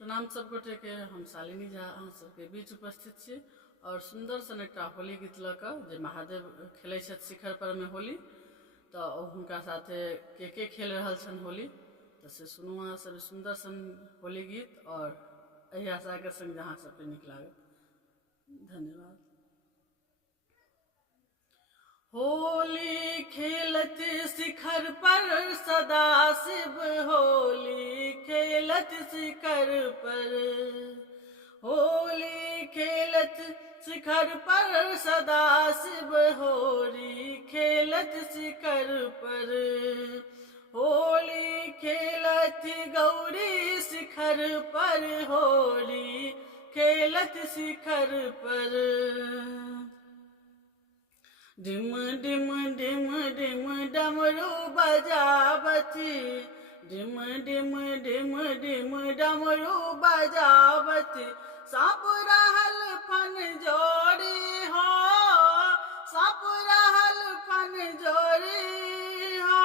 प्रणाम सब गोटे के। हम शालिनी झा अहाँ सबके बीच उपस्थित छी और सुंदर सन एक होली गीत लऽ कऽ जे महादेव खेलै छथि शिखर पर में होली, तो हुनका साथे के खेल रहल छन होली, तो से सुनू अहाँ सब सुंदर सन होली गीत और एहि आशा के संग अहाँ सबके नीक लागत। धन्यवाद। होली खेलत शिखर पर सदा शिव, होली खेलत शिखर पर, होली खेलत शिखर पर सदा शिव, होली खेलत शिखर पर, होली खेलत गौरी शिखर पर, होली खेलत शिखर पर। डिम डिम डिम डिम डमरू बजावती, डिम डिम डिम डिम डमरू बजावती, सांप रहल फन जोड़ी हो, सांप रहल फन जोड़ी हो,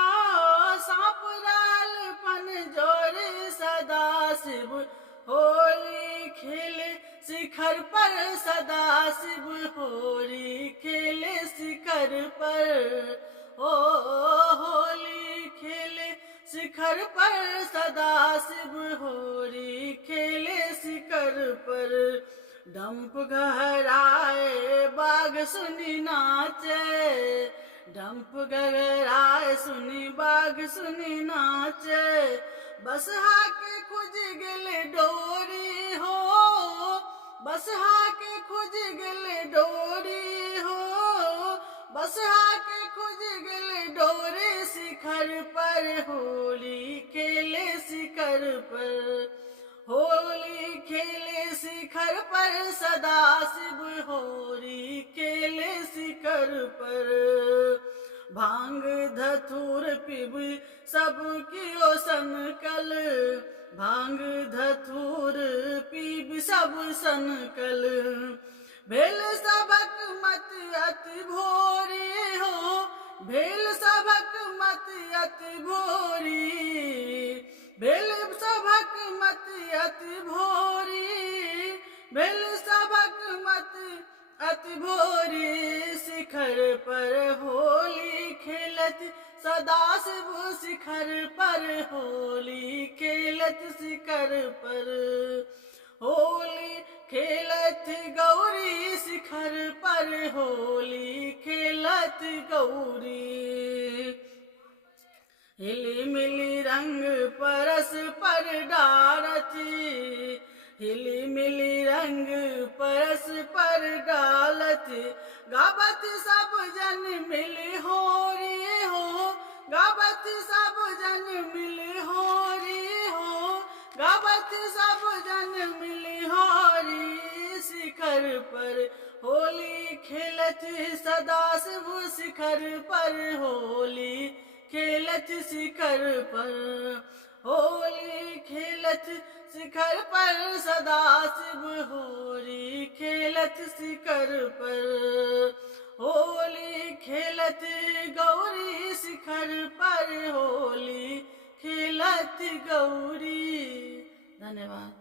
सांप रहल फन जोड़ी सदा शिव, होली खेले शिखर पर सदा शिव, होली खेले शिखर पर, ओ होली खेले शिखर पर सदा शिव, होली खेले शिखर पर। डंप गहराए बाघ सुनी नाचे, डंप गहराए सुनी बाघ सुनी नाचे, बसहा के खुज गेले डोरी हो, बसहा के खुज गेले डोरी हो, बसहा के खुज गेले डोरी शिखर पर, होली खेले शिखर पर, होली खेले शिखर पर सदा शिव, होली खेले शिखर पर। भांग धतूर पीब सब कियो सनकल, भांग धतूर पीब सब सनकल, भेल सबक मत अति भोरी हो, भेल सबक मत अति भोरी, भेल सबक मत अति भोरी, भेल सबक मत अति भोरी, शिखर पर होली खेलत सदा शिव, शिखर पर होली खेलत शिखर पर, होली खेलत गौरी शिखर पर, होली खेलत गौरी। हिली मिली रंग परस पर डारती, हिली मिली रंग परस पर डालत, गावत सब जन मिली होरी हो, गावत सब जन मिली होरी हो, गावत सब जन मिली होरी, शिखर पर होली खेलत सदा शिव, शिखर पर होली खेलत शिखर पर, होली खेलत शिखर पर सदा शिव, होली खेलत शिखर पर, होली खेलत गौरी शिखर पर, होली खेलत गौरी। धन्यवाद।